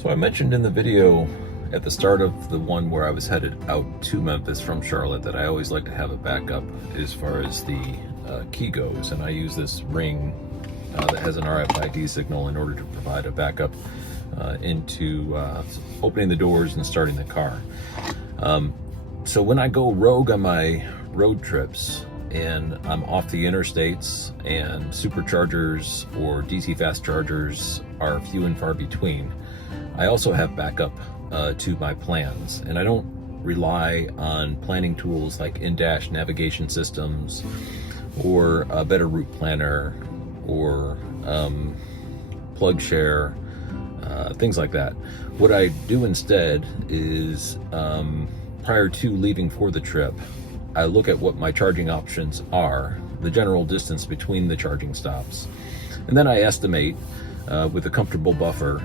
So I mentioned in the video at the start of the one where I was headed out to Memphis from Charlotte that I always like to have a backup as far as the key goes, and I use this ring that has an RFID signal in order to provide a backup into opening the doors and starting the car. So when I go rogue on my road trips and I'm off the interstates and superchargers or DC fast chargers are few and far between, I also have backup to my plans, and I don't rely on planning tools like in-dash navigation systems or a better route planner or plug share, things like that. What I do instead is prior to leaving for the trip, I look at what my charging options are, the general distance between the charging stops, and then I estimate with a comfortable buffer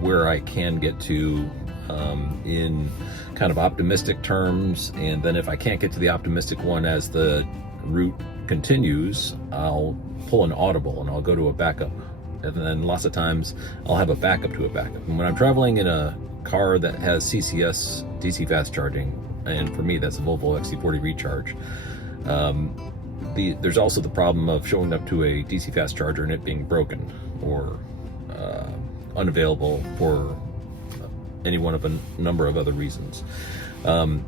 where I can get to in kind of optimistic terms. And then if I can't get to the optimistic one as the route continues, I'll pull an audible and I'll go to a backup. And then lots of times I'll have a backup to a backup. And when I'm traveling in a car that has CCS DC fast charging, and for me that's a Volvo XC40 Recharge, there's also the problem of showing up to a DC fast charger and it being broken or unavailable for any one of a number of other reasons. In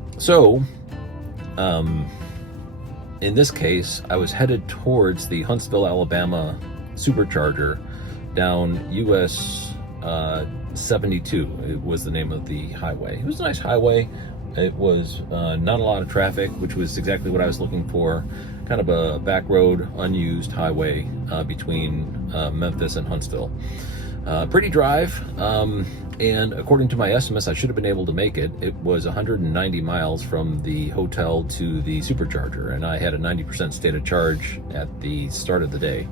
this case, I was headed towards the Huntsville, Alabama supercharger down US 72. It was the name of the highway. It was a nice highway. It was not a lot of traffic, which was exactly what I was looking for. Kind of a back road, unused highway between Memphis and Huntsville. Pretty drive, and according to my estimates, I should have been able to make it. It was 190 miles from the hotel to the supercharger, and I had a 90% state of charge at the start of the day.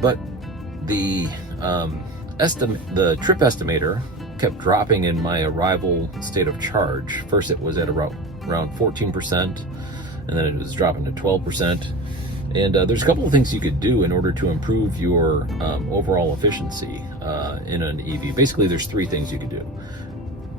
But the trip estimator kept dropping in my arrival state of charge. First it was at around 14%, and then it was dropping to 12%. And there's a couple of things you could do in order to improve your overall efficiency in an EV. Basically, there's three things you could do.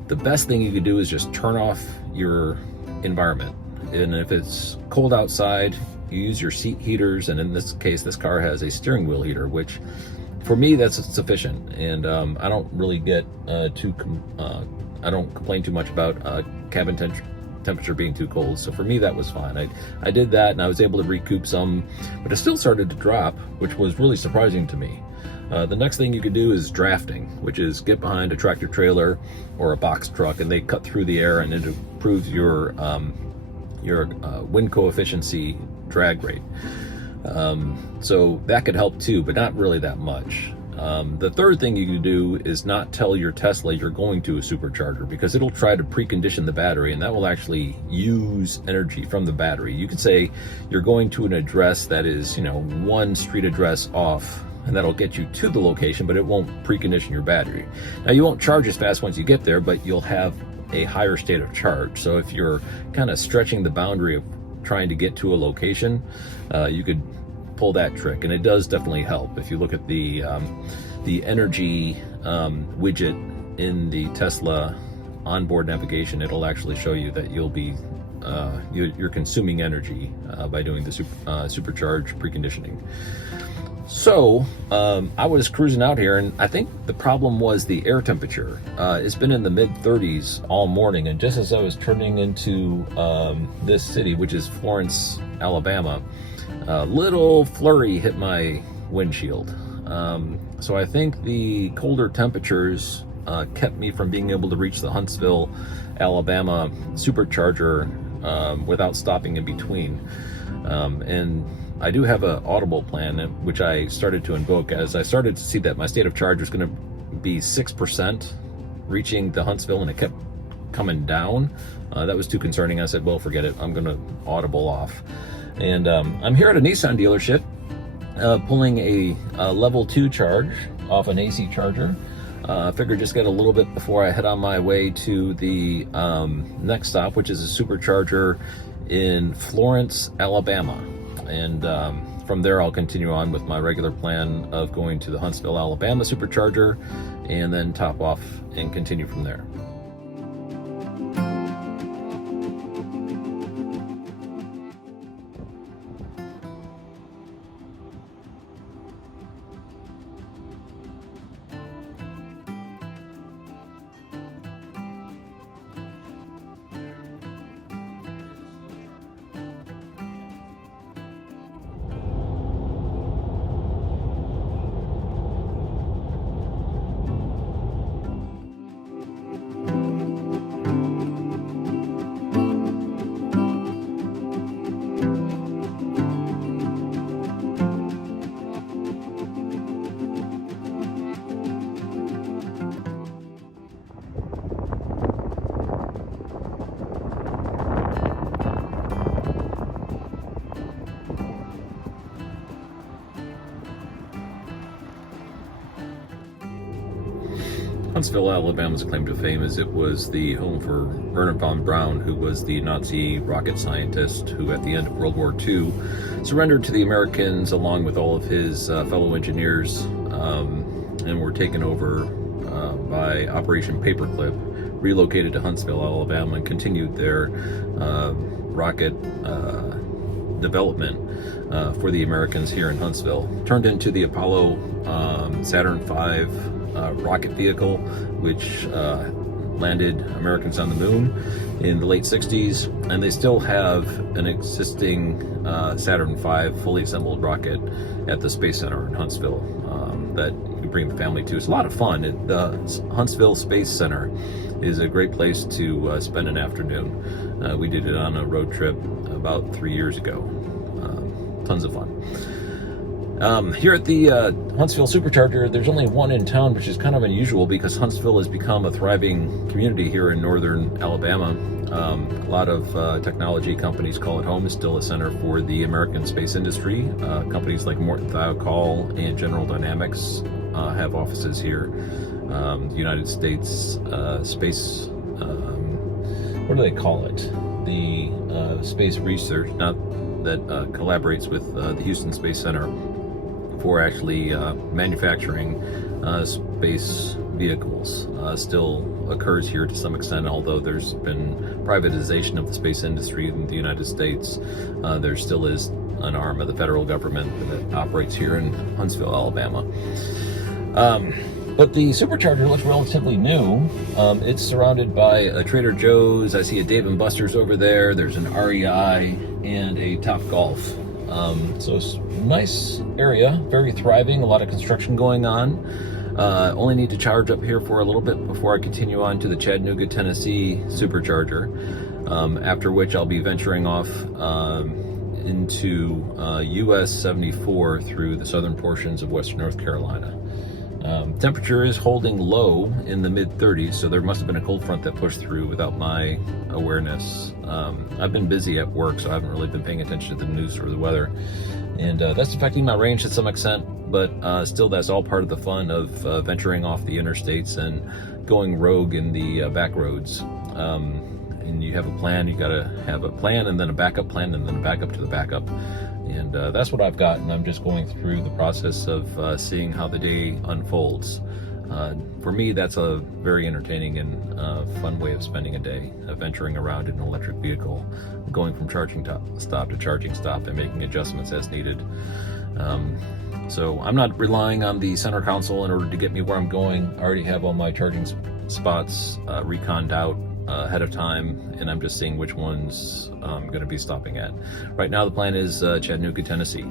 The best thing you could do is just turn off your environment. And if it's cold outside, you use your seat heaters. And in this case, this car has a steering wheel heater, which for me, that's sufficient. And I don't really get I don't complain too much about cabin temperature being too cold. So for me, that was fine. I did that and I was able to recoup some, but it still started to drop, which was really surprising to me. The next thing you could do is drafting, which is get behind a tractor trailer or a box truck, and they cut through the air, and it improves your wind coefficiency drag rate. So that could help too, but not really that much. The third thing you can do is not tell your Tesla you're going to a supercharger, because it'll try to precondition the battery, and that will actually use energy from the battery. You could say you're going to an address that is, one street address off, and that'll get you to the location, but it won't precondition your battery. Now, you won't charge as fast once you get there, but you'll have a higher state of charge. So if you're kind of stretching the boundary of trying to get to a location, you could pull that trick, and it does definitely help. If you look at the energy widget in the Tesla onboard navigation, it'll actually show you that you'll be you're consuming energy by doing the supercharge preconditioning. So I was cruising out here, and I think the problem was the air temperature. It's been in the mid 30s all morning, and just as I was turning into this city, which is Florence, Alabama, a little flurry hit my windshield. So I think the colder temperatures kept me from being able to reach the Huntsville, Alabama supercharger without stopping in between. And I do have an audible plan, which I started to invoke as I started to see that my state of charge was going to be 6% reaching the Huntsville, and it kept coming down. That was too concerning. I said, well, forget it. I'm going to audible off. And I'm here at a Nissan dealership pulling a level 2 charge off an AC charger. I figured just get a little bit before I head on my way to the next stop, which is a supercharger in Florence, Alabama. And from there, I'll continue on with my regular plan of going to the Huntsville, Alabama supercharger, and then top off and continue from there. Huntsville, Alabama's claim to fame is it was the home for Wernher von Braun, who was the Nazi rocket scientist who, at the end of World War II, surrendered to the Americans along with all of his fellow engineers, and were taken over by Operation Paperclip, relocated to Huntsville, Alabama, and continued their rocket development for the Americans here in Huntsville. Turned into the Apollo Saturn V rocket vehicle, which landed Americans on the moon in the late 60s, and they still have an existing Saturn V fully assembled rocket at the Space Center in Huntsville that you can bring the family to. It's a lot of fun. The Huntsville Space Center is a great place to spend an afternoon. We did it on a road trip about 3 years ago. Tons of fun. Here at the Huntsville Supercharger, there's only one in town, which is kind of unusual because Huntsville has become a thriving community here in northern Alabama. A lot of technology companies call it home. It's still a center for the American space industry. Companies like Morton Thiokol and General Dynamics have offices here. The United States Space, what do they call it? The Space Research, not that collaborates with the Houston Space Center for actually manufacturing space vehicles, still occurs here to some extent. Although there's been privatization of the space industry in the United States, there still is an arm of the federal government that operates here in Huntsville, Alabama. But the supercharger looks relatively new. It's surrounded by a Trader Joe's. I see a Dave & Buster's over there. There's an REI and a Topgolf. So it's a nice area, very thriving, a lot of construction going on. Only need to charge up here for a little bit before I continue on to the Chattanooga, Tennessee supercharger, after which I'll be venturing off into US 74 through the southern portions of western North Carolina. Temperature is holding low in the mid-30s, so there must have been a cold front that pushed through without my awareness. I've been busy at work, so I haven't really been paying attention to the news or the weather, and that's affecting my range to some extent, but still, that's all part of the fun of venturing off the interstates and going rogue in the back roads. And you have a plan, you gotta have a plan, and then a backup plan, and then a backup to the backup. And that's what I've got, and I'm just going through the process of seeing how the day unfolds. For me, that's a very entertaining and fun way of spending a day, venturing around in an electric vehicle, going from charging stop to charging stop and making adjustments as needed. So I'm not relying on the center console in order to get me where I'm going. I already have all my charging spots reconned out ahead of time, and I'm just seeing which ones I'm going to be stopping at. Right now the plan is Chattanooga, Tennessee.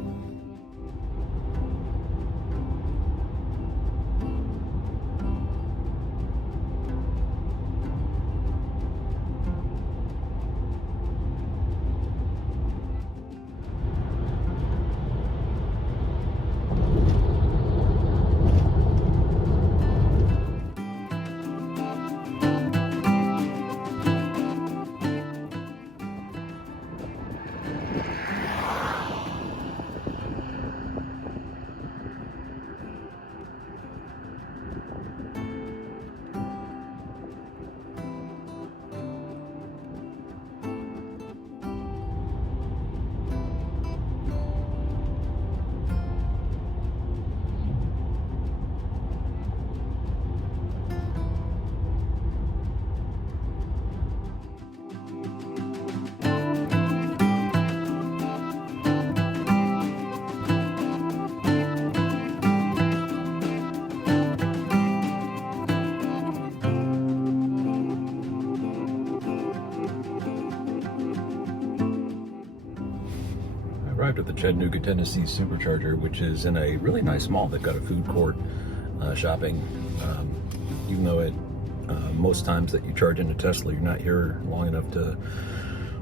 arrived at the Chattanooga, Tennessee Supercharger, which is in a really nice mall. They've got a food court, shopping. Even though most times that you charge into Tesla, you're not here long enough to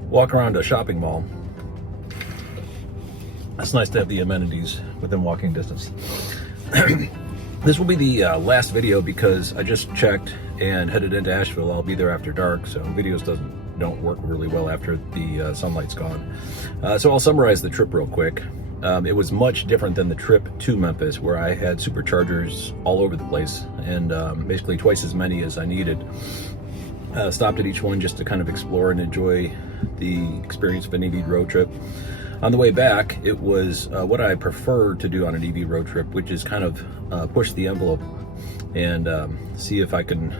walk around a shopping mall. It's nice to have the amenities within walking distance. This will be the last video because I just checked and headed into Asheville. I'll be there after dark, so videos don't work really well after the sunlight's gone. So I'll summarize the trip real quick. It was much different than the trip to Memphis, where I had superchargers all over the place and basically twice as many as I needed. Stopped at each one just to kind of explore and enjoy the experience of an EV road trip. On the way back, it was what I prefer to do on an EV road trip, which is kind of push the envelope and see if I can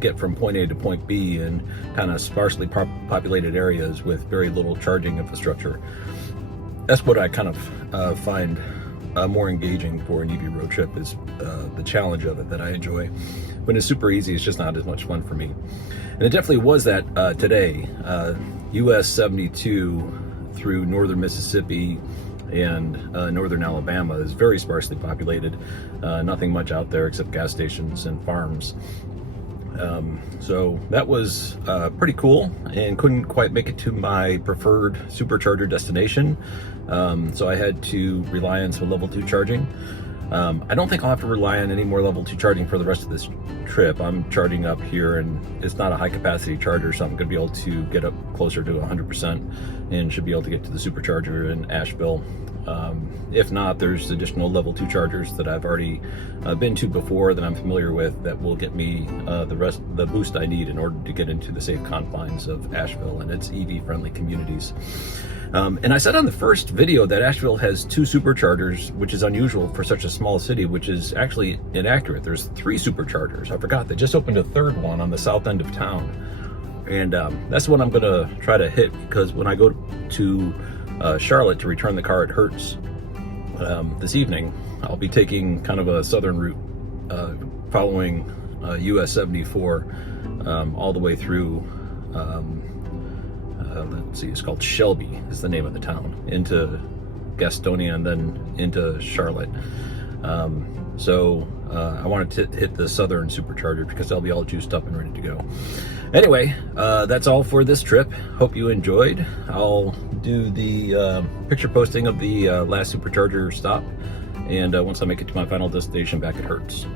get from point A to point B in kind of sparsely populated areas with very little charging infrastructure. That's what I kind of find more engaging for an EV road trip, is the challenge of it that I enjoy. When it's super easy, it's just not as much fun for me. And it definitely was that today. US 72 through northern Mississippi and northern Alabama is very sparsely populated. Nothing much out there except gas stations and farms. So that was pretty cool, and couldn't quite make it to my preferred supercharger destination. So I had to rely on some level 2 charging. I don't think I'll have to rely on any more level 2 charging for the rest of this trip. I'm charging up here, and it's not a high capacity charger, so I'm going to be able to get up closer to 100% and should be able to get to the supercharger in Asheville. If not, there's additional level 2 chargers that I've already been to before that I'm familiar with that will get me the boost I need in order to get into the safe confines of Asheville and its EV friendly communities. And I said on the first video that Asheville has 2 superchargers, which is unusual for such a small city, which is actually inaccurate. There's 3 superchargers. I forgot, they just opened a 3rd one on the south end of town. And that's what I'm gonna try to hit, because when I go to Charlotte to return the car at Hertz this evening, I'll be taking kind of a southern route, following US 74 all the way through, let's see, it's called Shelby is the name of the town, into Gastonia and then into Charlotte. So I wanted to hit the southern supercharger because I'll be all juiced up and ready to go. Anyway, that's all for this trip. Hope you enjoyed. I'll do the picture posting of the last supercharger stop, and once I make it to my final destination back at Hertz.